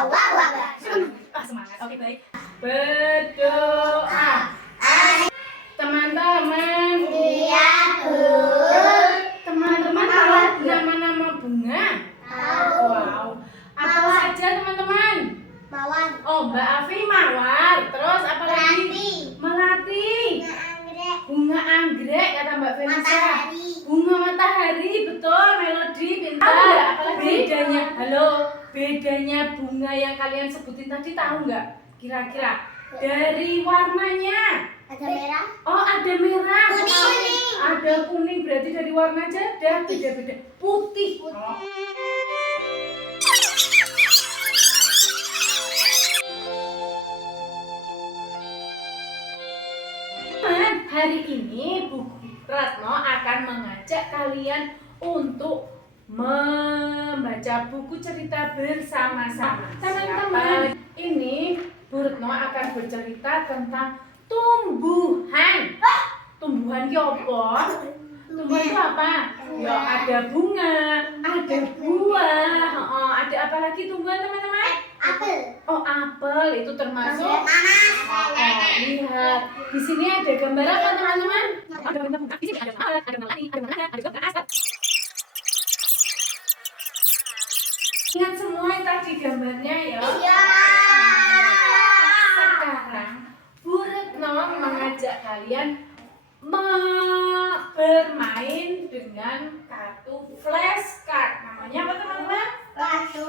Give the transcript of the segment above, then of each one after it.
Semangat. Oke, baik. Berdoa. Teman-teman, teman-teman tahu nama-nama bunga? Wow. Apa saja teman-teman? Oh, Mbak Afi mawar. Terus apa lagi? Melati. Bunga anggrek kata Mbak Felisa. Bunga matahari, betul. Melodi pintar. Apalagi bedanya bunga yang kalian sebutin tadi tahu nggak? Kira-kira dari warnanya. Ada merah. Oh, ada merah. Kuning. Ada kuning, berarti dari warna aja ada beda-beda. Putih. Hari ini Bu Ratno akan mengajak kalian untuk membaca buku cerita bersama-sama. Teman-teman, ini Bu Ratno akan bercerita tentang tumbuhan. Tumbuhan itu apa? Tumbuhan itu apa? Ya, ada bunga, ada buah. Oh, ada apa lagi tumbuhan teman-teman? Apel. Oh, apel itu termasuk. Nanas. Lihat, di sini ada gambar apa teman-teman? Ada bunga, di sini ada apel, ada melati, ada banana, ada juga asap. Ingat semua yang tadi gambarnya ya. Iya. Sekarang Bu Retno mengajak kalian bermain dengan kartu flashcard. Namanya apa teman-teman? Kartu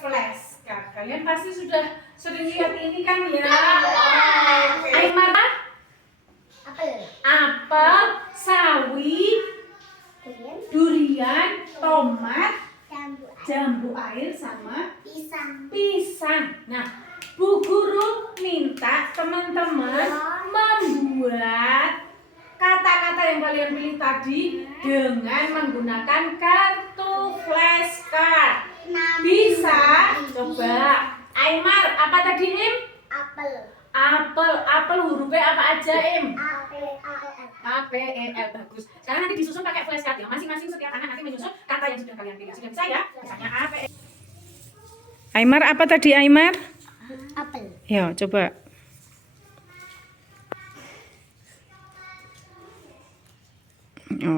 flashcard. Kalian pasti sudah sering lihat ini kan ya? Aimar? Apel, sawi, durian, tomat, jambu air sama pisang. Nah, Bu Guru minta teman-teman membuat kata-kata yang kalian pilih tadi dengan menggunakan kartu flashcard. Bisa? Coba. Aimar, apa tadi Im? Apel hurufnya apa aja Im? A, P, E, L. Bagus. Sekarang nanti disusun pakai flashcard ya. Masing-masing setiap anak nanti menyusun kata yang sudah kalian pilih. Sudah bisa ya? Misalnya A, P, E. Aimar, apa tadi Aimar? Apel. Ya, coba.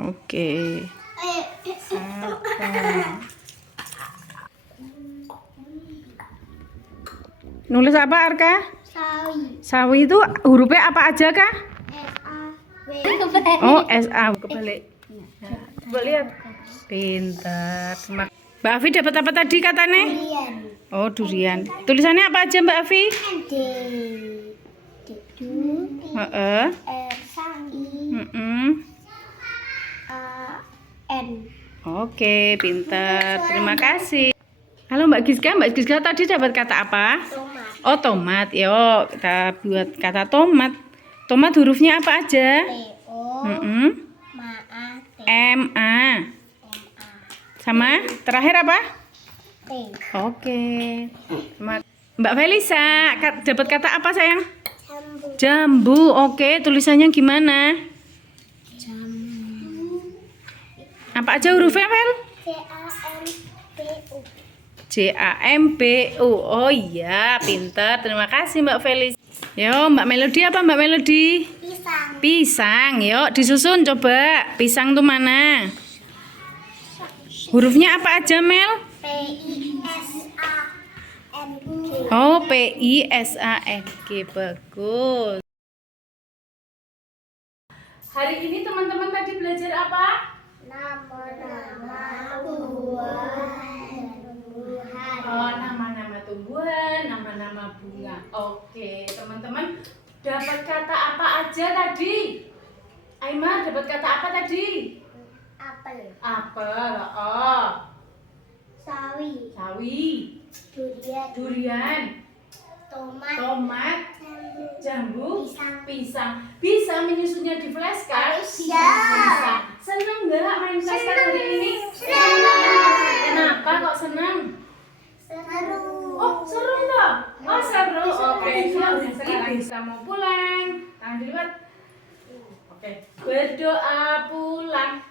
Oke. Nulis apa Arka? Sawi itu hurufnya apa aja kah? Oh, S-A. Kebalik. Coba lihat. Pintar. Mbak Afi dapat apa tadi katanya? Oh, durian. Tulisannya apa aja Mbak Afi? Oke, pintar. Terima kasih. Halo Mbak Giska tadi dapat kata apa? Tomat. Oh, tomat. Yo, kita buat kata tomat. Tomat hurufnya apa aja? M-A. Sama terakhir apa? Oke. Mbak Felisa dapat kata apa sayang? Jambu. Oke, tulisannya gimana? Apa aja hurufnya, Fel? Jambu. Oh iya, pintar. Terima kasih Mbak Felis. Yo, Mbak Melodi apa Mbak Melodi? Pisang. Yuk, disusun coba. Pisang tuh mana? Hurufnya apa aja, Mel? Oh, P-I-S-A-N-G. Bagus. Hari ini teman-teman tadi belajar apa? Nama-nama tumbuhan. Oh, nama-nama tumbuhan, nama-nama bunga. Oke, teman-teman dapat kata apa aja tadi? Aimar dapat kata apa tadi? Apel. Oh. Sawi. Durian. Tomat. Jambu. Pisang. Bisa menyusunnya di flashcard? Bisa. Seneng nggak main flashcard hari ini? Kenapa kok seneng? Oh, seru toh? Oh, seru. Oke, sekarang kita mau pulang. Tangan dilipat. Oke, berdoa pulang.